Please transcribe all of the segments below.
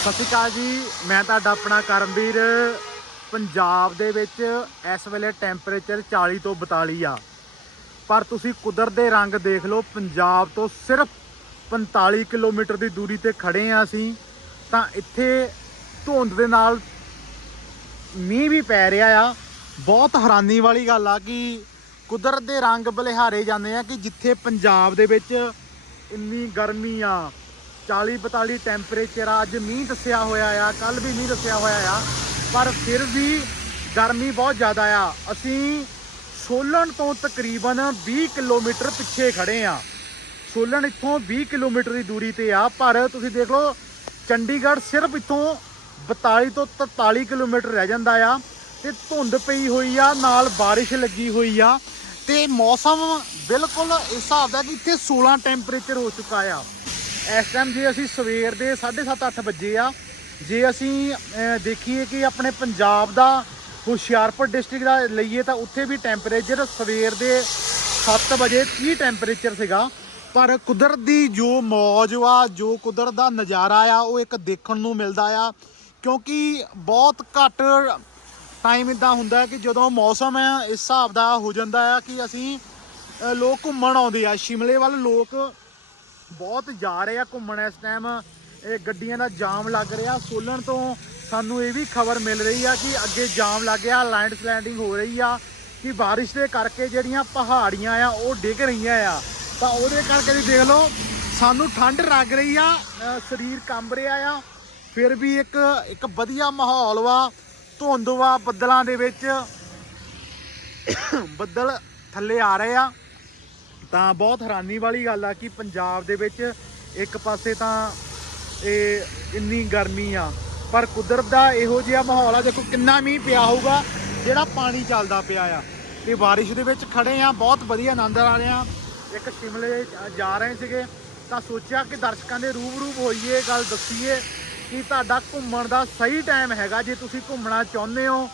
ਸਤਿ ਸ਼੍ਰੀ ਅਕਾਲ ਜੀ। ਮੈਂ ਤੁਹਾਡਾ ਆਪਣਾ ਕਰਮਵੀਰ। ਪੰਜਾਬ ਦੇ ਵਿੱਚ ਇਸ ਵੇਲੇ ਟੈਂਪਰੇਚਰ 40 ਤੋਂ 42 ਆ। ਪਰ ਤੁਸੀਂ ਕੁਦਰਤ ਦੇ ਰੰਗ ਦੇਖ ਲਓ, ਪੰਜਾਬ ਤੋਂ ਸਿਰਫ 45 ਕਿਲੋਮੀਟਰ ਦੀ ਦੂਰੀ ਤੇ ਖੜੇ ਆ ਅਸੀਂ। ਤਾਂ ਇੱਥੇ ਧੁੰਦ ਦੇ ਨਾਲ ਮੀਂਹ ਵੀ ਪੈ ਰਿਹਾ ਆ। ਬਹੁਤ ਹੈਰਾਨੀ ਵਾਲੀ ਗੱਲ ਆ ਕਿ ਕੁਦਰਤ ਦੇ ਰੰਗ ਬਲਿਹਾਰੇ ਜਾਂਦੇ ਆ ਕਿ ਜਿੱਥੇ ਪੰਜਾਬ ਦੇ ਵਿੱਚ ਇੰਨੀ ਗਰਮੀ ਆ 40 42 ਟੈਂਪਰੇਚਰ ਆ। ਅੱਜ ਮੀਂਹ ਦੱਸਿਆ ਹੋਇਆ ਆ ਕੱਲ ਵੀ ਮੀਂਹ ਦੱਸਿਆ ਹੋਇਆ ਆ। ਪਰ ਫਿਰ ਵੀ ਗਰਮੀ ਬਹੁਤ ਜ਼ਿਆਦਾ ਆ। ਅਸੀਂ ਸੋਲਨ ਤੋਂ ਤਕਰੀਬਨ 20 ਕਿਲੋਮੀਟਰ ਪਿੱਛੇ ਖੜੇ ਆ। ਸੋਲਨ ਇੱਥੋਂ 20 ਕਿਲੋਮੀਟਰ ਦੀ ਦੂਰੀ ਤੇ ਆ। ਪਰ ਤੁਸੀਂ ਦੇਖ ਲਓ, ਚੰਡੀਗੜ੍ਹ ਸਿਰਫ ਇੱਥੋਂ 42 ਤੋਂ 43 ਕਿਲੋਮੀਟਰ ਰਹਿ ਜਾਂਦਾ ਆ। ਤੇ ਧੁੰਦ ਪਈ ਹੋਈ ਆ, ਨਾਲ ਬਾਰਿਸ਼ ਲੱਗੀ ਹੋਈ ਆ। ਤੇ ਮੌਸਮ ਬਿਲਕੁਲ ਇਸ ਹਿਸਾਬ ਦਾ ਕਿ ਇੱਥੇ 16 ਟੈਂਪਰੇਚਰ ਹੋ ਚੁੱਕਾ ਆ। ਇਸ ਟਾਈਮ ਜੇ ਅਸੀਂ ਸਵੇਰ ਦੇ 7:30 8 ਵਜੇ ਆ, ਜੇ ਅਸੀਂ ਦੇਖੀਏ ਕਿ ਆਪਣੇ ਪੰਜਾਬ ਦਾ ਹੁਸ਼ਿਆਰਪੁਰ ਡਿਸਟ੍ਰਿਕਟ ਦਾ ਲਈਏ ਤਾਂ ਉੱਥੇ ਵੀ ਟੈਂਪਰੇਚਰ ਸਵੇਰ ਦੇ 7 ਵਜੇ 30 ਟੈਂਪਰੇਚਰ ਸੀਗਾ। ਪਰ ਕੁਦਰਤ ਦੀ ਜੋ ਮੌਜ ਆ, ਜੋ ਕੁਦਰਤ ਦਾ ਨਜ਼ਾਰਾ ਆ, ਉਹ ਇੱਕ ਦੇਖਣ ਨੂੰ ਮਿਲਦਾ ਆ। ਕਿਉਂਕਿ ਬਹੁਤ ਘੱਟ ਟਾਈਮ ਇਦਾਂ ਹੁੰਦਾ ਕਿ ਜਦੋਂ ਮੌਸਮ ਇਸ ਹਿਸਾਬ ਦਾ ਹੋ ਜਾਂਦਾ ਆ ਕਿ ਅਸੀਂ ਲੋਕ ਘੁੰਮਣ ਆਉਂਦੇ ਆ। ਸ਼ਿਮਲੇ ਵੱਲ ਲੋਕ ਬਹੁਤ ਜਾ ਰਹੇ ਆ ਘੁੰਮਣ ਇਸ ਟਾਈਮ ਇਹ ਗੱਡੀਆਂ ਦਾ ਜਾਮ ਲੱਗ ਰਿਹਾ। ਸੋਲਣ ਤੋਂ ਸਾਨੂੰ ਇਹ ਵੀ ਖਬਰ ਮਿਲ ਰਹੀ ਆ ਕਿ ਅੱਗੇ ਜਾਮ ਲੱਗ ਗਿਆ ਲੈਂਡ ਸਲੈਂਡਿੰਗ ਹੋ ਰਹੀ ਆ, ਕਿ ਬਾਰਿਸ਼ ਦੇ ਕਰਕੇ ਜਿਹੜੀਆਂ ਪਹਾੜੀਆਂ ਆ, ਉਹ ਡਿੱਗ ਰਹੀਆਂ ਆ। ਤਾਂ ਉਹਦੇ ਕਰਕੇ ਵੀ ਦੇਖ ਲਓ, ਸਾਨੂੰ ਠੰਡ ਲੱਗ ਰਹੀ ਆ ਸਰੀਰ ਕੰਬ ਰਿਹਾ ਆ। ਫਿਰ ਵੀ ਇੱਕ ਇੱਕ ਵਧੀਆ ਮਾਹੌਲ ਵਾ, ਧੁੰਦ ਵਾ ਬੱਦਲਾਂ ਦੇ ਵਿੱਚ। ਬੱਦਲ ਥੱਲੇ ਆ ਰਹੇ ਆ। ਤਾਂ ਬਹੁਤ ਹੈਰਾਨੀ ਵਾਲੀ ਗੱਲ ਆ ਕਿ ਪੰਜਾਬ ਦੇ ਵਿੱਚ ਇੱਕ ਪਾਸੇ ਤਾਂ ਇਹ ਇੰਨੀ ਗਰਮੀ ਆ, ਪਰ ਕੁਦਰਤ ਦਾ ਇਹੋ ਜਿਹਾ ਮਾਹੌਲ ਆ, ਦੇਖੋ ਕਿੰਨਾ ਮੀਂਹ ਪਿਆ ਹੋਊਗਾ, ਜਿਹੜਾ ਪਾਣੀ ਚੱਲਦਾ ਪਿਆ ਆ। ਤੇ ਬਾਰਿਸ਼ ਦੇ ਵਿੱਚ ਖੜੇ ਆ, ਬਹੁਤ ਵਧੀਆ ਆਨੰਦ ਆ ਰਿਹਾ। ਇੱਕ ਸ਼ਿਮਲੇ ਜਾ ਰਹੇ ਸੀਗੇ, ਤਾਂ ਸੋਚਿਆ ਕਿ ਦਰਸ਼ਕਾਂ ਦੇ ਰੂਬਰੂ ਹੋਈਏ, ਗੱਲ ਦੱਸੀਏ ਕਿ ਤੁਹਾਡਾ ਘੁੰਮਣ ਦਾ ਸਹੀ ਟਾਈਮ ਹੈਗਾ, ਜੇ ਤੁਸੀਂ ਘੁੰਮਣਾ ਚਾਹੁੰਦੇ ਹੋ,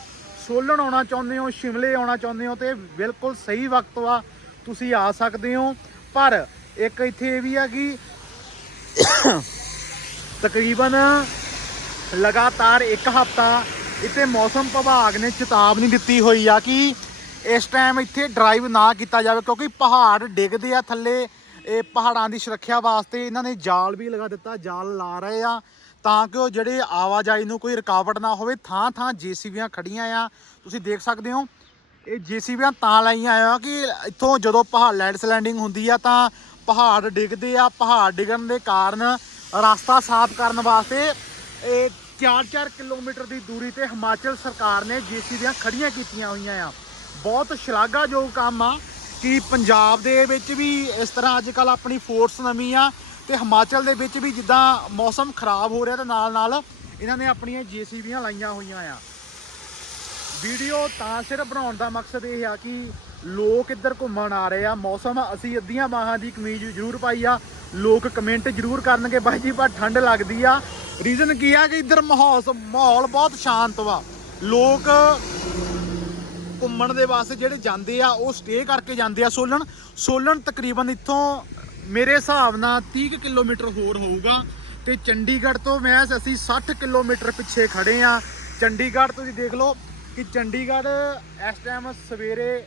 ਸੋਲਣ ਆਉਣਾ ਚਾਹੁੰਦੇ ਹੋ, ਸ਼ਿਮਲੇ ਆਉਣਾ ਚਾਹੁੰਦੇ ਹੋ, ਤੇ ਬਿਲਕੁਲ ਸਹੀ ਵਕਤ ਵਾ। ਤੁਸੀਂ ਆ ਸਕਦੇ ਹੋ, ਪਰ ਇੱਕ ਇੱਥੇ ਇਹ ਵੀ ਆ ਕਿ ਤਕਰੀਬਨ ਲਗਾਤਾਰ ਇੱਕ ਹਫ਼ਤਾ ਇੱਥੇ ਮੌਸਮ ਵਿਭਾਗ ਨੇ ਚੇਤਾਵਨੀ ਦਿੱਤੀ ਹੋਈ ਆ ਕਿ ਇਸ ਟਾਈਮ ਇੱਥੇ ਡਰਾਈਵ ਨਾ ਕੀਤਾ ਜਾਵੇ, ਕਿਉਂਕਿ ਪਹਾੜ ਡਿੱਗਦੇ ਆ ਥੱਲੇ। ਇਹ ਪਹਾੜਾਂ ਦੀ ਸੁਰੱਖਿਆ ਵਾਸਤੇ ਇਹਨਾਂ ਨੇ ਜਾਲ ਵੀ ਲਗਾ ਦਿੱਤਾ, ਜਾਲ ਲਾ ਰਹੇ ਆ, ਤਾਂ ਕਿ ਉਹ ਜਿਹੜੇ ਆਵਾਜਾਈ ਨੂੰ ਕੋਈ ਰੁਕਾਵਟ ਨਾ ਹੋਵੇ ਥਾਂ ਥਾਂ ਜੀਸੀਬੀਆਂ ਖੜੀਆਂ ਆ। ਤੁਸੀਂ ਦੇਖ ਸਕਦੇ ਹੋ ਇਹ ਜੀਸੀਬੀਆਂ ਤਾਂ ਲਾਈਆਂ ਆ ਕਿ ਇੱਥੋਂ ਜਦੋਂ ਪਹਾੜ ਲੈਂਡ ਸਲੈਂਡਿੰਗ ਹੁੰਦੀ ਆ ਤਾਂ ਪਹਾੜ ਡਿੱਗਦੇ ਆ, ਪਹਾੜ ਡਿੱਗਣ ਦੇ ਕਾਰਨ ਰਸਤਾ ਸਾਫ਼ ਕਰਨ ਵਾਸਤੇ ਇਹ 4-4 ਕਿਲੋਮੀਟਰ ਦੀ ਦੂਰੀ ਤੇ ਹਿਮਾਚਲ ਸਰਕਾਰ ਨੇ ਜੀਸੀਬੀਆਂ ਖੜੀਆਂ ਕੀਤੀਆਂ ਹੋਈਆਂ ਆ। ਬਹੁਤ ਸ਼ਲਾਘਾਯੋਗ ਕੰਮ ਆ ਕਿ ਪੰਜਾਬ ਦੇ ਵਿੱਚ ਵੀ ਇਸ ਤਰ੍ਹਾਂ ਅੱਜ ਕੱਲ ਆਪਣੀ ਫੋਰਸ ਨਵੀਂ ਆ ਤੇ ਹਿਮਾਚਲ ਦੇ ਵਿੱਚ ਵੀ ਜਿੱਦਾਂ ਮੌਸਮ ਖਰਾਬ ਹੋ ਰਿਹਾ ਤੇ ਨਾਲ ਨਾਲ ਇਹਨਾਂ ਨੇ ਆਪਣੀਆਂ ਜੀਸੀਬੀਆਂ ਲਾਈਆਂ ਹੋਈਆਂ ਆ। ਵੀਡੀਓ ਤਾਂ ਸਿਰਫ ਬਣਾਉਣ ਦਾ ਮਕਸਦ ਇਹ ਆ ਕਿ ਲੋਕ ਇੱਧਰ ਘੁੰਮਣ ਆ ਰਹੇ ਆ। ਮੌਸਮ ਅਸੀਂ ਅੱਧੀਆਂ ਬਾਹਾਂ ਦੀ ਕਮੀਜ਼ ਜ਼ਰੂਰ ਪਾਈ ਆ। ਲੋਕ ਕਮੈਂਟ ਜ਼ਰੂਰ ਕਰਨਗੇ, ਬਾਈ ਜੀ, ਪਰ ਠੰਡ ਲੱਗਦੀ ਆ। ਰੀਜ਼ਨ ਕੀ ਆ ਕਿ ਇੱਧਰ ਮਾਹੌਲ ਮਾਹੌਲ ਬਹੁਤ ਸ਼ਾਂਤ ਵਾ। ਲੋਕ ਘੁੰਮਣ ਦੇ ਵਾਸਤੇ ਜਿਹੜੇ ਜਾਂਦੇ ਆ, ਉਹ ਸਟੇ ਕਰਕੇ ਜਾਂਦੇ ਆ। ਸੋਲਣ ਸੋਲਣ ਤਕਰੀਬਨ ਇੱਥੋਂ ਮੇਰੇ ਹਿਸਾਬ ਨਾਲ 30 ਕੁ ਕਿਲੋਮੀਟਰ ਹੋਰ ਹੋਊਗਾ। ਤੇ ਚੰਡੀਗੜ੍ਹ ਤੋਂ ਮੈਂ ਅਸੀਂ 60 ਕਿਲੋਮੀਟਰ ਪਿੱਛੇ ਖੜੇ ਆ। ਚੰਡੀਗੜ੍ਹ ਤੁਸੀਂ ਦੇਖ ਲਓ ਕਿ ਚੰਡੀਗੜ੍ਹ ਇਸ ਟਾਈਮ ਸਵੇਰੇ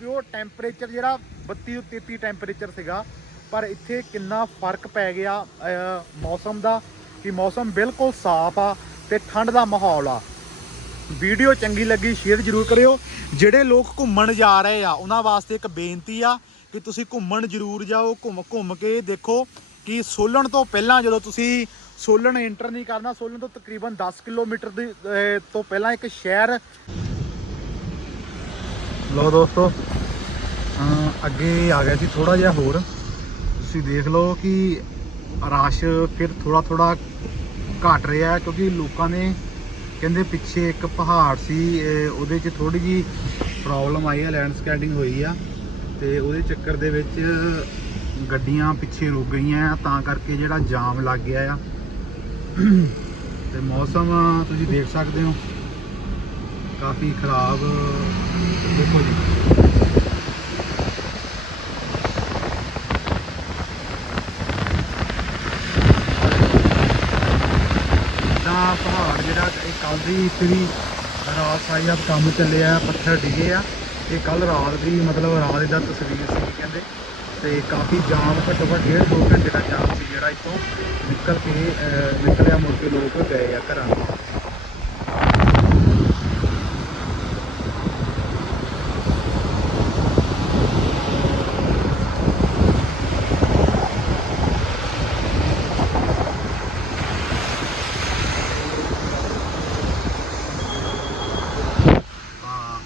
ਪਿਓ ਟੈਂਪਰੇਚਰ ਜਿਹੜਾ 32 ਤੋਂ 33 ਟੈਂਪਰੇਚਰ ਸੀਗਾ, ਪਰ ਇੱਥੇ ਕਿੰਨਾ ਫ਼ਰਕ ਪੈ ਗਿਆ ਮੌਸਮ ਦਾ, ਕਿ ਮੌਸਮ ਬਿਲਕੁਲ ਸਾਫ਼ ਆ ਤੇ ਠੰਡ ਦਾ ਮਾਹੌਲ ਆ। ਵੀਡੀਓ ਚੰਗੀ ਲੱਗੀ ਸ਼ੇਅਰ ਜ਼ਰੂਰ ਕਰਿਓ। ਜਿਹੜੇ ਲੋਕ ਘੁੰਮਣ ਜਾ ਰਹੇ ਆ, ਉਹਨਾਂ ਵਾਸਤੇ ਇੱਕ ਬੇਨਤੀ ਆ ਕਿ ਤੁਸੀਂ ਘੁੰਮਣ ਜ਼ਰੂਰ ਜਾਓ ਘੁੰਮ ਘੁੰਮ ਕੇ ਦੇਖੋ ਕਿ ਸੋਲਣ ਤੋਂ ਪਹਿਲਾਂ ਜਦੋਂ ਤੁਸੀਂ ਸੋਲਨ ਐਂਟਰ ਨਹੀਂ ਕਰਨਾ ਸੋਲਨ ਤੋਂ ਤਕਰੀਬਨ 10 ਕਿਲੋਮੀਟਰ ਦੀ ਤੋਂ ਪਹਿਲਾਂ ਇੱਕ ਸ਼ਹਿਰ। ਲੋ ਦੋਸਤੋ ਅੱਗੇ ਆ ਗਿਆ ਸੀ ਥੋੜਾ ਜਿਹਾ ਹੋਰ। ਤੁਸੀਂ ਦੇਖ ਲਓ ਕਿ ਰਸ਼ ਫਿਰ ਥੋੜਾ ਥੋੜਾ ਘਟ ਰਿਹਾ ਕਿਉਂਕਿ ਲੋਕਾਂ ਨੇ ਕਹਿੰਦੇ ਪਿੱਛੇ ਇੱਕ ਪਹਾੜ ਸੀ ਉਹਦੇ 'ਚ ਥੋੜੀ ਜੀ ਪ੍ਰੋਬਲਮ ਆਈ ਹੈ ਲੈਂਡਸਕੇਡਿੰਗ ਹੋਈ ਆ। ਤੇ ਉਹਦੇ ਚੱਕਰ ਦੇ ਵਿੱਚ ਗੱਡੀਆਂ ਪਿੱਛੇ ਰੁਕ ਗਈਆਂ, ਤਾਂ ਕਰਕੇ ਜਿਹੜਾ ਜਾਮ ਲੱਗ ਗਿਆ ਆ। ਤੇ ਮੌਸਮ ਤੁਸੀਂ ਦੇਖ ਸਕਦੇ ਹੋ। ਕਾਫੀ ਖਰਾਬ ਦੇਖੋ ਜੀ। ਪਹਾੜ ਜਿਹੜਾ ਇਹ ਕੱਲ ਦੀ ਇੱਥੇ ਵੀ ਰਾਤ ਸਾਰੀ ਰਾਤ ਕੰਮ ਚੱਲਿਆ, ਪੱਥਰ ਡਿੱਗੇ ਆ। ਇਹ ਕੱਲ ਰਾਤ ਦੀ ਮਤਲਬ ਰਾਤ ਦਾ ਤਸਵੀਰ ਸੀ, ਕਹਿੰਦੇ। ਤੇ ਕਾਫੀ ਜਾਮ ਘੱਟੋ ਘੱਟ ਡੇਢ ਦੋ ਘੰਟੇ ਦਾ ਜਾਮ ਸੀ ਜਿਹੜਾ ਇੱਥੋਂ ਨਿਕਲ ਕੇ ਨਿਕਲਿਆ ਮੁੜ ਕੇ ਲੋਕ ਗਏ ਆ ਘਰਾਂ ਨੂੰ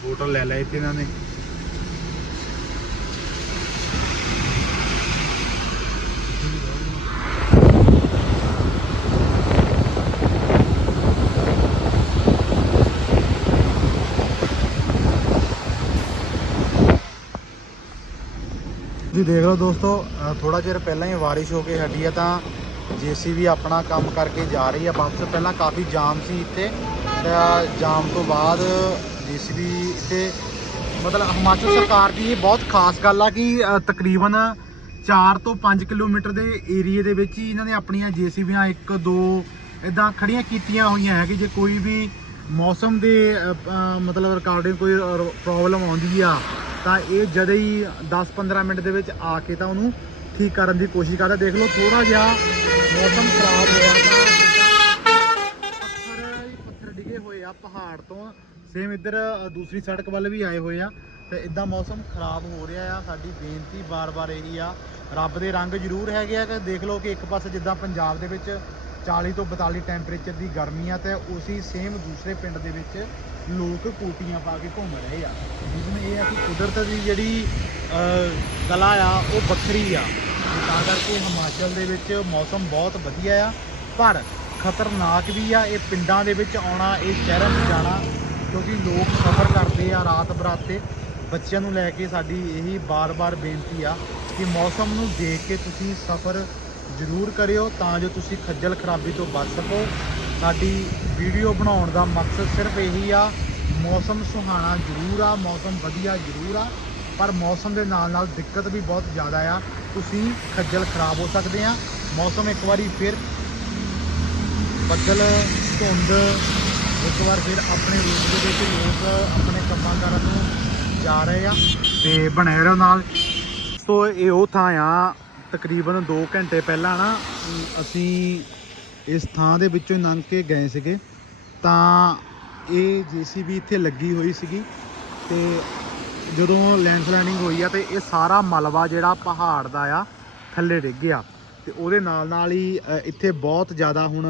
ਹੋਟਲ ਲੈ ਲਿਆ ਇੱਥੇ ਇਹਨਾਂ ਨੇ। ਜੀ ਦੇਖ ਲਓ ਦੋਸਤੋ ਥੋੜਾ ਚਿਰ ਪਹਿਲਾਂ ਹੀ ਬਾਰਿਸ਼ ਹੋ ਕੇ ਹਟੀ ਹੈ ਤਾਂ ਜੀਸੀਬੀ ਆਪਣਾ ਕੰਮ ਕਰਕੇ ਜਾ ਰਹੀ ਆ ਬੱਸ ਪਹਿਲਾਂ ਕਾਫੀ ਜਾਮ ਸੀ ਇੱਥੇ, ਤਾਂ ਜਾਮ ਤੋਂ ਬਾਅਦ ਜੀਸੀਬੀ ਇੱਥੇ, ਮਤਲਬ ਹਿਮਾਚਲ ਸਰਕਾਰ ਦੀ ਇਹ ਬਹੁਤ ਖਾਸ ਗੱਲ ਆ ਕਿ ਤਕਰੀਬਨ 4 ਤੋਂ 5 ਕਿਲੋਮੀਟਰ ਦੇ ਏਰੀਏ ਦੇ ਵਿੱਚ ਹੀ ਇਹਨਾਂ ਨੇ ਆਪਣੀਆਂ ਜੀਸੀਬੀਆਂ 1 2 ਇਦਾਂ ਖੜੀਆਂ ਕੀਤੀਆਂ ਹੋਈਆਂ ਹੈ ਕਿ ਜੇ ਕੋਈ ਵੀ ਮੌਸਮ ਦੇ ਮਤਲਬ ਰਿਕਾਰਡਿੰਗ ਕੋਈ ਪ੍ਰੋਬਲਮ ਆਉਂਦੀ ਆ ਤਾਂ ਇਹ ਜਦੇ ਹੀ 10-15 ਮਿੰਟ ਦੇ ਵਿੱਚ ਆ ਕੇ ਤਾਂ ਉਹਨੂੰ ਠੀਕ ਕਰਨ ਦੀ ਕੋਸ਼ਿਸ਼ ਕਰਦਾ। ਦੇਖ ਲਓ ਥੋੜਾ ਜਿਹਾ ਮੌਸਮ ਖਰਾਬ ਹੋਇਆ ਤਾਂ ਪੱਥਰ ਪੱਥਰ ਡਿਗੇ ਹੋਏ ਆ ਪਹਾੜ ਤੋਂ। ਸੇਮ ਇੱਧਰ ਦੂਸਰੀ ਸੜਕ ਵੱਲ ਵੀ ਆਏ ਹੋਏ ਆ। ਤੇ ਇਦਾਂ ਮੌਸਮ ਖਰਾਬ ਹੋ ਰਿਹਾ ਆ। ਸਾਡੀ ਬੇਨਤੀ ਬਾਰ-ਬਾਰ ਇਹੀ ਆ। ਰੱਬ ਦੇ ਰੰਗ ਜ਼ਰੂਰ ਹੈਗੇ ਆ ਕਿ ਦੇਖ ਲਓ ਕਿ ਇੱਕ ਪਾਸੇ ਜਿੱਦਾਂ ਪੰਜਾਬ ਦੇ ਵਿੱਚ 40 ਤੋਂ 42 ਟੈਂਪਰੇਚਰ ਦੀ ਗਰਮੀ ਆ ਤੇ ਉਸੇ ਸੇਮ ਦੂਸਰੇ ਪਿੰਡ ਦੇ ਵਿੱਚ ਲੋਕ ਕੋਟੀਆਂ ਪਾ ਕੇ ਘੁੰਮ ਰਹੇ ਆ। ਜਿਸमें ਇਹ ਆ ਕਿ ਕੁਦਰਤ ਦੀ ਜਿਹੜੀ ਕਲਾ ਆ, ਉਹ ਵੱਖਰੀ ਆ। ਤਾਂ ਕਰਕੇ ਹਿਮਾਚਲ ਦੇ ਵਿੱਚ ਮੌਸਮ ਬਹੁਤ ਵਧੀਆ ਆ, ਪਰ ਖਤਰਨਾਕ ਵੀ ਆ, ਇਹ ਪਿੰਡਾਂ ਦੇ ਵਿੱਚ ਆਉਣਾ, ਇਹ ਸ਼ਹਿਰਾਂ 'ਚ ਜਾਣਾ, ਕਿਉਂਕਿ ਲੋਕ ਸਫ਼ਰ ਕਰਦੇ ਆ ਰਾਤ ਬਰਾਤੇ ਬੱਚਿਆਂ ਨੂੰ ਲੈ ਕੇ ਸਾਡੀ ਇਹੀ ਬਾਰ-ਬਾਰ ਬੇਨਤੀ ਆ ਕਿ ਮੌਸਮ ਨੂੰ ਦੇਖ ਕੇ ਤੁਸੀਂ ਸਫ਼ਰ ਜ਼ਰੂਰ ਕਰਿਓ ਤਾਂ ਜੋ ਤੁਸੀਂ ਖੱਜਲ ਖਰਾਬੀ ਤੋਂ ਬਚ ਸਕੋ। ਸਾਡੀ ਵੀਡੀਓ ਬਣਾਉਣ ਦਾ ਮਕਸਦ ਸਿਰਫ ਇਹੀ ਆ, ਮੌਸਮ ਸੁਹਾਣਾ ਜ਼ਰੂਰ ਆ, ਮੌਸਮ ਵਧੀਆ ਜ਼ਰੂਰ ਆ, ਪਰ ਮੌਸਮ ਦੇ ਨਾਲ ਨਾਲ ਦਿੱਕਤ ਵੀ ਬਹੁਤ ਜ਼ਿਆਦਾ ਆ। ਤੁਸੀਂ ਖੱਜਲ ਖਰਾਬ ਹੋ ਸਕਦੇ ਆ। ਮੌਸਮ ਇੱਕ ਵਾਰੀ ਫਿਰ ਬੱਦਲ, ਧੁੰਦ, ਇੱਕ ਵਾਰ ਫਿਰ ਆਪਣੇ ਰੂਪ ਦੇ ਵਿੱਚ ਲੋਕ ਆਪਣੇ ਕੰਮਾਂ ਕਾਰਾਂ ਨੂੰ ਜਾ ਰਹੇ ਆ ਤੇ ਬਣੇ ਰਹੋ ਨਾਲ। ਸੋ ਇਹ ਉਹ ਥਾਂ ਆ ਤਕਰੀਬਨ 2 ਘੰਟੇ ਪਹਿਲਾਂ ਨਾ ਅਸੀਂ ਇਸ ਥਾਂ ਦੇ ਵਿੱਚੋਂ ਹੀ ਲੰਘ ਕੇ ਗਏ ਸੀਗੇ। ਤਾਂ ਇਹ ਜੀਸੀਬੀ ਇੱਥੇ ਲੱਗੀ ਹੋਈ ਸੀਗੀ ਤੇ ਜਦੋਂ ਲੈਂਡਸਲਾਈਡਿੰਗ ਹੋਈ ਆ ਤੇ ਇਹ ਸਾਰਾ ਮਲਬਾ ਜਿਹੜਾ ਪਹਾੜ ਦਾ ਆ, ਥੱਲੇ ਡਿੱਗ ਗਿਆ। ਤੇ ਉਹਦੇ ਨਾਲ ਨਾਲ ਹੀ ਇੱਥੇ ਬਹੁਤ ਜ਼ਿਆਦਾ ਹੁਣ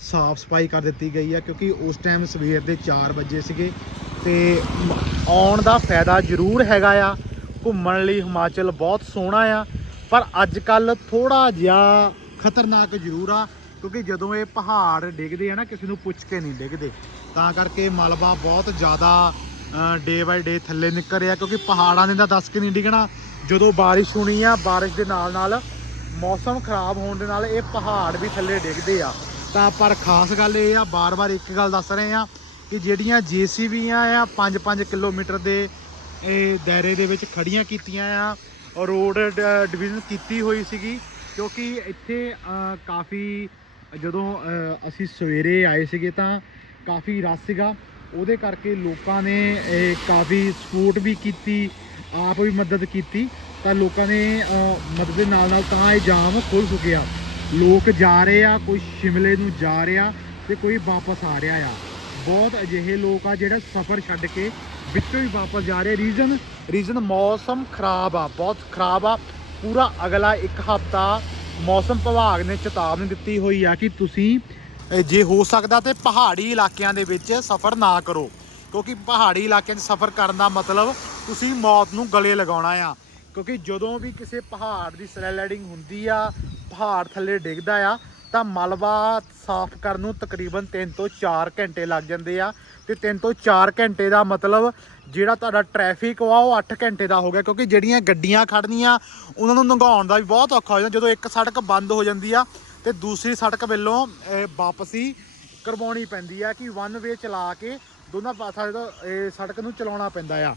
ਸਾਫ਼ ਸਫ਼ਾਈ ਕਰ ਦਿੱਤੀ ਗਈ ਆ, ਕਿਉਂਕਿ ਉਸ ਟਾਈਮ ਸਵੇਰ ਦੇ 4 ਵਜੇ ਸੀਗੇ। ਤੇ ਆਉਣ ਦਾ ਫਾਇਦਾ ਜ਼ਰੂਰ ਹੈਗਾ ਆ। ਘੁੰਮਣ ਲਈ ਹਿਮਾਚਲ ਬਹੁਤ ਸੋਹਣਾ ਆ। ਪਰ ਅੱਜ ਕੱਲ ਥੋੜਾ ਜਿਹਾ ਖਤਰਨਾਕ ਜ਼ਰੂਰ ਆ, ਕਿਉਂਕਿ ਜਦੋਂ ਇਹ ਪਹਾੜ ਡਿੱਗਦੇ ਆ ਨਾ, ਕਿਸੇ ਨੂੰ ਪੁੱਛ ਕੇ ਨਹੀਂ ਡਿੱਗਦੇ। ਤਾਂ ਕਰਕੇ ਮਲਬਾ ਬਹੁਤ ਜ਼ਿਆਦਾ ਡੇ ਬਾਈ ਡੇ ਥੱਲੇ ਨਿਕਲ ਰਿਹਾ, ਕਿਉਂਕਿ ਪਹਾੜਾਂ ਨੇ ਤਾਂ ਦੱਸ ਕੇ ਨਹੀਂ ਡਿੱਗਣਾ। ਜਦੋਂ ਬਾਰਿਸ਼ ਹੋਣੀ ਆ, ਬਾਰਿਸ਼ ਦੇ ਨਾਲ ਨਾਲ ਮੌਸਮ ਖਰਾਬ ਹੋਣ ਦੇ ਨਾਲ ਇਹ ਪਹਾੜ ਵੀ ਥੱਲੇ ਡਿੱਗਦੇ ਆ। ਤਾਂ ਪਰ ਖਾਸ ਗੱਲ ਇਹ ਆ, ਬਾਰ-ਬਾਰ ਇੱਕ ਗੱਲ ਦੱਸ ਰਹੇ ਆ ਕਿ ਜਿਹੜੀਆਂ ਜੀਸੀਬੀਆਂ ਆ 5-5 ਕਿਲੋਮੀਟਰ ਦੇ, ਇਹ ਦਾਇਰੇ ਦੇ ਵਿੱਚ ਖੜੀਆਂ ਕੀਤੀਆਂ ਆ ਰੋਡ ਡਿਵੀਜ਼ਨ ਕੀਤੀ ਹੋਈ ਸੀਗੀ, ਕਿਉਂਕਿ ਇੱਥੇ ਕਾਫੀ ਜਦੋਂ ਅਸੀਂ ਸਵੇਰੇ ਆਏ ਸੀਗੇ ਤਾਂ ਕਾਫੀ ਰਸ਼ ਸੀਗਾ। ਉਹਦੇ ਕਰਕੇ ਲੋਕਾਂ ਨੇ ਇਹ ਕਾਫੀ ਸਪੋਰਟ ਵੀ ਕੀਤੀ, ਆਪ ਵੀ ਮਦਦ ਕੀਤੀ। ਤਾਂ ਲੋਕਾਂ ਨੇ ਮਦਦ ਦੇ ਨਾਲ ਨਾਲ ਤਾਂ ਇਹ ਜਾਮ ਖੁੱਲ ਚੁੱਕਿਆ। ਲੋਕ ਜਾ ਰਹੇ ਆ, ਕੋਈ ਸ਼ਿਮਲੇ ਨੂੰ ਜਾ ਰਿਹਾ ਤੇ ਕੋਈ ਵਾਪਸ ਆ ਰਿਹਾ ਆ। ਬਹੁਤ ਅਜਿਹੇ ਲੋਕ ਆ ਜਿਹੜਾ ਸਫ਼ਰ ਛੱਡ ਕੇ ਵਿੱਚੋਂ ਹੀ ਵਾਪਸ ਜਾ ਰਹੇ। ਰੀਜ਼ਨ? ਰੀਜ਼ਨ ਮੌਸਮ ਖਰਾਬ ਆ, ਬਹੁਤ ਖਰਾਬ ਆ। ਪੂਰਾ ਅਗਲਾ ਇੱਕ ਹਫਤਾ ਮੌਸਮ ਵਿਭਾਗ ਨੇ ਚੇਤਾਵਨੀ ਦਿੱਤੀ ਹੋਈ ਆ ਕਿ ਤੁਸੀਂ ਜੇ ਹੋ ਸਕਦਾ ਤੇ ਪਹਾੜੀ ਇਲਾਕਿਆਂ ਦੇ ਵਿੱਚ ਸਫ਼ਰ ਨਾ ਕਰੋ। ਕਿਉਂਕਿ ਪਹਾੜੀ ਇਲਾਕਿਆਂ 'ਚ ਸਫ਼ਰ ਕਰਨ ਦਾ ਮਤਲਬ ਤੁਸੀਂ ਮੌਤ ਨੂੰ ਗਲੇ ਲਗਾਉਣਾ ਆ। ਕਿਉਂਕਿ ਜਦੋਂ ਵੀ ਕਿਸੇ ਪਹਾੜ ਦੀ ਸਲੈਲੈਡਿੰਗ ਹੁੰਦੀ ਆ, ਪਹਾੜ ਥੱਲੇ ਡਿੱਗਦਾ ਆ ਤਾਂ ਮਲਬਾ ਸਾਫ਼ ਕਰਨ ਨੂੰ ਤਕਰੀਬਨ 3 ਤੋਂ 4 ਘੰਟੇ ਲੱਗ ਜਾਂਦੇ ਆ ਤੇ 3 ਤੋਂ 4 ਘੰਟੇ ਦਾ ਮਤਲਬ ਜਿਹੜਾ ਤੁਹਾਡਾ ਟ੍ਰੈਫਿਕ ਵਾ ਉਹ 8 ਘੰਟੇ ਦਾ ਹੋ ਗਿਆ, ਕਿਉਂਕਿ ਜਿਹੜੀਆਂ ਗੱਡੀਆਂ ਖੜਨੀਆਂ ਉਹਨਾਂ ਨੂੰ ਲੰਘਾਉਣ ਦਾ ਵੀ ਬਹੁਤ ਔਖਾ ਹੋ ਜਾਂਦਾ। ਜਦੋਂ ਇੱਕ ਸੜਕ ਬੰਦ ਹੋ ਜਾਂਦੀ ਆ ਤੇ ਦੂਸਰੀ ਸੜਕ ਵੱਲੋਂ ਵਾਪਸੀ ਕਰਵਾਉਣੀ ਪੈਂਦੀ ਆ ਕਿ ਵਨ ਵੇ ਚਲਾ ਕੇ ਦੋਨਾਂ ਪਾਸਾਂ ਤੋਂ ਇਹ ਸੜਕ ਨੂੰ ਚਲਾਉਣਾ ਪੈਂਦਾ ਆ।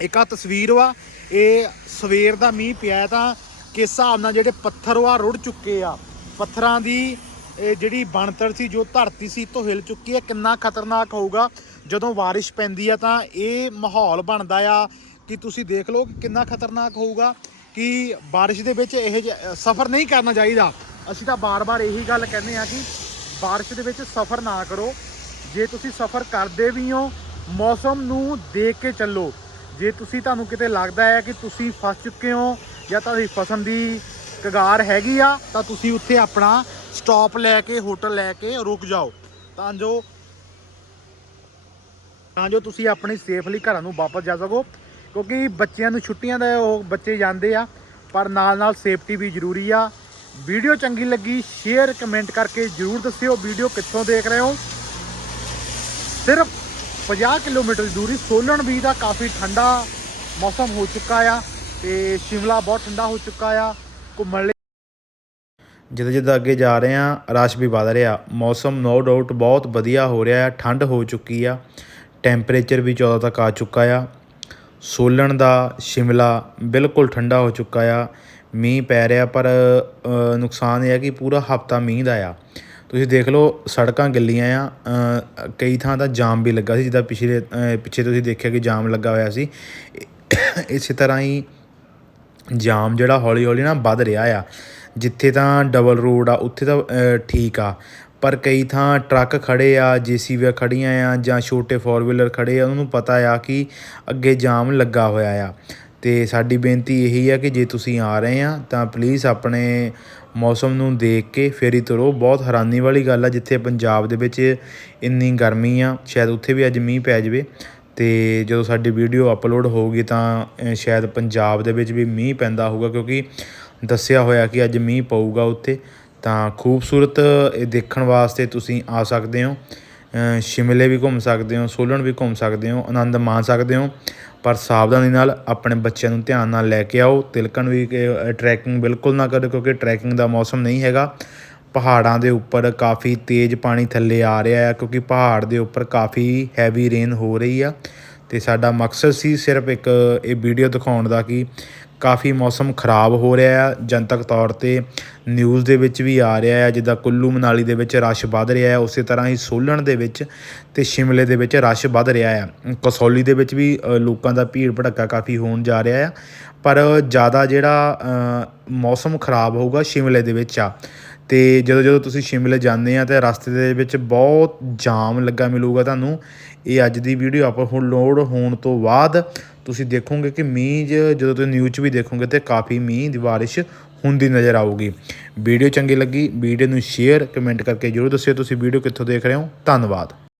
ਇੱਕ ਆ ਤਸਵੀਰ ਵਾ, ਇਹ ਸਵੇਰ ਦਾ ਮੀਂਹ ਪਿਆ ਤਾਂ ਕਿਸ ਹਿਸਾਬ ਨਾਲ ਜਿਹੜੇ ਪੱਥਰ ਵਾ ਰੁੜ ਚੁੱਕੇ ਆ। ਪੱਥਰਾਂ ਦੀ, ਇਹ ਜਿਹੜੀ ਬਣਤਰ ਸੀ, ਜੋ ਧਰਤੀ ਸੀ ਤੋਂ ਹਿਲ ਚੁੱਕੀ ਹੈ। ਕਿੰਨਾ ਖਤਰਨਾਕ ਹੋਊਗਾ। ਜਦੋਂ ਬਾਰਿਸ਼ ਪੈਂਦੀ ਆ ਤਾਂ ਇਹ ਮਾਹੌਲ ਬਣਦਾ ਆ ਕਿ ਤੁਸੀਂ ਦੇਖ ਲਓ ਕਿੰਨਾ ਖਤਰਨਾਕ ਹੋਊਗਾ ਕਿ ਬਾਰਿਸ਼ ਦੇ ਵਿੱਚ ਇਹ ਸਫ਼ਰ ਨਹੀਂ ਕਰਨਾ ਚਾਹੀਦਾ। ਅਸੀਂ ਤਾਂ ਬਾਰ-ਬਾਰ ਇਹੀ ਗੱਲ ਕਹਿੰਦੇ ਆ ਕਿ ਬਾਰਿਸ਼ ਦੇ ਵਿੱਚ ਸਫ਼ਰ ਨਾ ਕਰੋ। ਜੇ ਤੁਸੀਂ ਸਫ਼ਰ ਕਰਦੇ ਵੀ ਹੋ, ਮੌਸਮ ਨੂੰ ਦੇਖ ਕੇ ਚੱਲੋ। ਜੇ ਤੁਸੀਂ ਤੁਹਾਨੂੰ ਕਿਤੇ ਲੱਗਦਾ ਹੈ ਕਿ ਤੁਸੀਂ ਫਸ ਚੁੱਕੇ ਹੋ ਜਾਂ ਤੁਹਾਡੀ ਫਸਣ ਦੀ ਕਗਾਰ ਹੈਗੀ ਆ, ਤਾਂ ਤੁਸੀਂ ਉੱਥੇ ਆਪਣਾ ਸਟਾਪ ਲੈ ਕੇ ਹੋਟਲ ਲੈ ਕੇ ਰੁਕ ਜਾਓ। ਤਾਂ ਜੋ ਤਾਂ ਜੋ ਤੁਸੀਂ ਆਪਣੀ ਸੇਫਲੀ ਘਰਾਂ ਨੂੰ ਵਾਪਸ ਜਾ ਸਕੋ। ਕਿਉਂਕਿ ਬੱਚਿਆਂ ਨੂੰ ਛੁੱਟੀਆਂ ਦਾ ਉਹ ਬੱਚੇ ਜਾਂਦੇ ਆ, ਪਰ ਨਾਲ ਨਾਲ ਸੇਫਟੀ ਵੀ ਜ਼ਰੂਰੀ ਆ। ਵੀਡੀਓ ਚੰਗੀ ਲੱਗੀ ਸ਼ੇਅਰ ਕਮੈਂਟ ਕਰਕੇ ਜਰੂਰ ਦੱਸਿਓ ਵੀਡੀਓ ਕਿੱਥੋਂ ਦੇਖ ਰਹੇ ਹੋ। ਸਿਰਫ 50 ਕਿਲੋਮੀਟਰ ਦੀ ਦੂਰੀ, ਸੋਲਣ ਵੀ ਦਾ ਕਾਫੀ ਠੰਡਾ ਮੌਸਮ ਹੋ ਚੁੱਕਾ ਆ ਤੇ ਸ਼ਿਮਲਾ ਬਹੁਤ ਠੰਡਾ ਹੋ ਚੁੱਕਾ ਆ। ਘੁੰਮਣ ਲਈ? ਜਿੱਦਾਂ ਜਿੱਦਾਂ ਅੱਗੇ ਜਾ ਰਹੇ ਆ ਰਸ਼ ਵੀ ਵਧ ਰਿਹਾ। ਮੌਸਮ ਨੋ ਡਾਊਟ ਬਹੁਤ ਵਧੀਆ ਹੋ ਰਿਹਾ ਹੈ ਠੰਡ ਹੋ ਚੁੱਕੀ ਆ। ਟੈਂਪਰੇਚਰ ਵੀ 14 ਤੱਕ ਆ ਚੁੱਕਾ ਆ। ਸੋਲਣ ਦਾ ਸ਼ਿਮਲਾ ਬਿਲਕੁਲ ਠੰਡਾ ਹੋ ਚੁੱਕਾ ਆ। ਮੀਂਹ ਪੈ ਰਿਹਾ, ਪਰ ਨੁਕਸਾਨ ਇਹ ਆ ਕਿ ਪੂਰਾ ਹਫਤਾ ਮੀਂਹ ਦਾ ਆ। ਤੁਸੀਂ ਦੇਖ ਲਓ, ਸੜਕਾਂ ਗਿੱਲੀਆਂ ਆ। ਕਈ ਥਾਂ ਤਾਂ ਜਾਮ ਵੀ ਲੱਗਾ ਸੀ, ਜਿੱਦਾਂ ਪਿਛਲੇ ਪਿੱਛੇ ਤੁਸੀਂ ਦੇਖਿਆ ਕਿ ਜਾਮ ਲੱਗਾ ਹੋਇਆ ਸੀ। ਇਸੇ ਤਰ੍ਹਾਂ ਹੀ ਜਾਮ ਜਿਹੜਾ ਹੌਲੀ ਹੌਲੀ ਨਾ ਵੱਧ ਰਿਹਾ ਆ, ਜਿੱਥੇ ਤਾਂ ਡਬਲ ਰੋਡ ਆ, ਉੱਥੇ ਤਾਂ ਠੀਕ ਆ। ਪਰ ਕਈ ਥਾਂ ਟਰੱਕ ਖੜੇ ਆ ਜੀਸੀਬੀਆਂ ਖੜੀਆਂ ਆ ਜਾਂ ਛੋਟੇ ਫੋਰ ਵੀਲਰ ਖੜੇ ਆ, ਉਹਨਾਂ ਨੂੰ ਪਤਾ ਆ ਕਿ ਅੱਗੇ ਜਾਮ ਲੱਗਾ ਹੋਇਆ ਆ। ਤੇ ਸਾਡੀ ਬੇਨਤੀ ਇਹੀ ਆ ਕਿ ਜੇ ਤੁਸੀਂ ਆ ਰਹੇ ਆ, ਤਾਂ ਪਲੀਜ਼ ਆਪਣੇ ਮੌਸਮ ਨੂੰ ਦੇਖ ਕੇ ਫੇਰ ਹੀ ਤੁਰੋ। ਬਹੁਤ ਹੈਰਾਨੀ ਵਾਲੀ ਗੱਲ ਆ, ਜਿੱਥੇ ਪੰਜਾਬ ਦੇ ਵਿੱਚ ਇੰਨੀ ਗਰਮੀ ਆ, ਸ਼ਾਇਦ ਉੱਥੇ ਵੀ ਅੱਜ ਮੀਂਹ ਪੈ ਜਾਵੇ। ਅਤੇ ਜਦੋਂ ਸਾਡੀ ਵੀਡੀਓ ਅਪਲੋਡ ਹੋਊਗੀ ਤਾਂ ਸ਼ਾਇਦ ਪੰਜਾਬ ਦੇ ਵਿੱਚ ਵੀ ਮੀਂਹ ਪੈਂਦਾ ਹੋਊਗਾ, ਕਿਉਂਕਿ ਦੱਸਿਆ ਹੋਇਆ ਕਿ ਅੱਜ ਮੀਂਹ ਪਊਗਾ ਉੱਥੇ, ਤਾਂ ਖੂਬਸੂਰਤ ਇਹ ਦੇਖਣ ਵਾਸਤੇ ਤੁਸੀਂ ਆ ਸਕਦੇ ਹੋ। ਸ਼ਿਮਲੇ ਵੀ ਘੁੰਮ ਸਕਦੇ ਹੋ, ਸੋਲਨ ਵੀ ਘੁੰਮ ਸਕਦੇ ਹੋ, ਆਨੰਦ ਮਾਣ ਸਕਦੇ ਹੋ, ਪਰ ਸਾਵਧਾਨੀ ਨਾਲ ਆਪਣੇ ਬੱਚਿਆਂ ਨੂੰ ਧਿਆਨ ਨਾਲ ਲੈ ਕੇ ਆਓ। ਤਿਲਕਣ ਵੀ ਟਰੈਕਿੰਗ ਬਿਲਕੁਲ ਨਾ ਕਰੋ, ਕਿਉਂਕਿ ਟਰੈਕਿੰਗ ਦਾ ਮੌਸਮ ਨਹੀਂ ਹੈਗਾ। ਪਹਾੜਾਂ ਦੇ ਉੱਪਰ ਕਾਫੀ ਤੇਜ਼ ਪਾਣੀ ਥੱਲੇ ਆ ਰਿਹਾ ਹੈ, ਕਿਉਂਕਿ ਪਹਾੜ ਦੇ ਉੱਪਰ ਕਾਫੀ ਹੈਵੀ ਰੇਨ ਹੋ ਰਹੀ ਆ। ਤੇ ਸਾਡਾ ਮਕਸਦ ਸੀ ਸਿਰਫ ਇੱਕ ਇਹ ਵੀਡੀਓ ਦਿਖਾਉਣ ਦਾ ਕਿ ਕਾਫੀ ਮੌਸਮ ਖਰਾਬ ਹੋ ਰਿਹਾ ਹੈ ਜਨਤਕ ਤੌਰ ਤੇ ਨਿਊਜ਼ ਦੇ ਵਿੱਚ ਵੀ ਆ ਰਿਹਾ ਹੈ ਜਿੱਦਾਂ ਕੁੱਲੂ ਮਨਾਲੀ ਦੇ ਵਿੱਚ ਰਸ਼ ਵੱਧ ਰਿਹਾ ਹੈ ਉਸੇ ਤਰ੍ਹਾਂ ਹੀ ਸੋਲਣ ਦੇ ਵਿੱਚ ਤੇ ਸ਼ਿਮਲੇ ਦੇ ਵਿੱਚ ਰਸ਼ ਵੱਧ ਰਿਹਾ ਹੈ ਕਸੌਲੀ ਦੇ ਵਿੱਚ ਵੀ ਲੋਕਾਂ ਦਾ ਭੀੜ ਭੜੱਕਾ ਕਾਫੀ ਹੋਣ ਜਾ ਰਿਹਾ ਹੈ ਪਰ ਜ਼ਿਆਦਾ ਜਿਹੜਾ ਮੌਸਮ ਖਰਾਬ ਹੋਊਗਾ ਸ਼ਿਮਲੇ ਦੇ ਵਿੱਚ ਆ। ਅਤੇ ਜਦੋਂ ਜਦੋਂ ਤੁਸੀਂ ਸ਼ਿਮਲੇ ਜਾਂਦੇ ਆ ਤਾਂ ਰਸਤੇ ਦੇ ਵਿੱਚ ਬਹੁਤ ਜਾਮ ਲੱਗਾ ਮਿਲੂਗਾ ਤੁਹਾਨੂੰ। ਇਹ ਅੱਜ ਦੀ ਵੀਡੀਓ ਆਪਾਂ ਹੁਣ ਅਪਲੋਡ ਹੋਣ ਤੋਂ ਬਾਅਦ ਤੁਸੀਂ ਦੇਖੋਗੇ ਕਿ ਮੀਂਹ ਜ- ਜਦੋਂ ਤੁਸੀਂ ਨਿਊਜ਼ 'ਚ ਵੀ ਦੇਖੋਗੇ ਤੇ ਕਾਫੀ ਮੀਂਹ ਦੀ ਬਾਰਿਸ਼ ਹੁੰਦੀ ਨਜ਼ਰ ਆਊਗੀ। ਵੀਡੀਓ ਚੰਗੀ ਲੱਗੀ, ਵੀਡੀਓ ਨੂੰ ਸ਼ੇਅਰ ਕਮੈਂਟ ਕਰਕੇ ਜਰੂਰ ਦੱਸਿਓ ਤੁਸੀਂ ਵੀਡੀਓ ਕਿੱਥੋਂ ਦੇਖ ਰਹੇ ਹੋ। ਧੰਨਵਾਦ।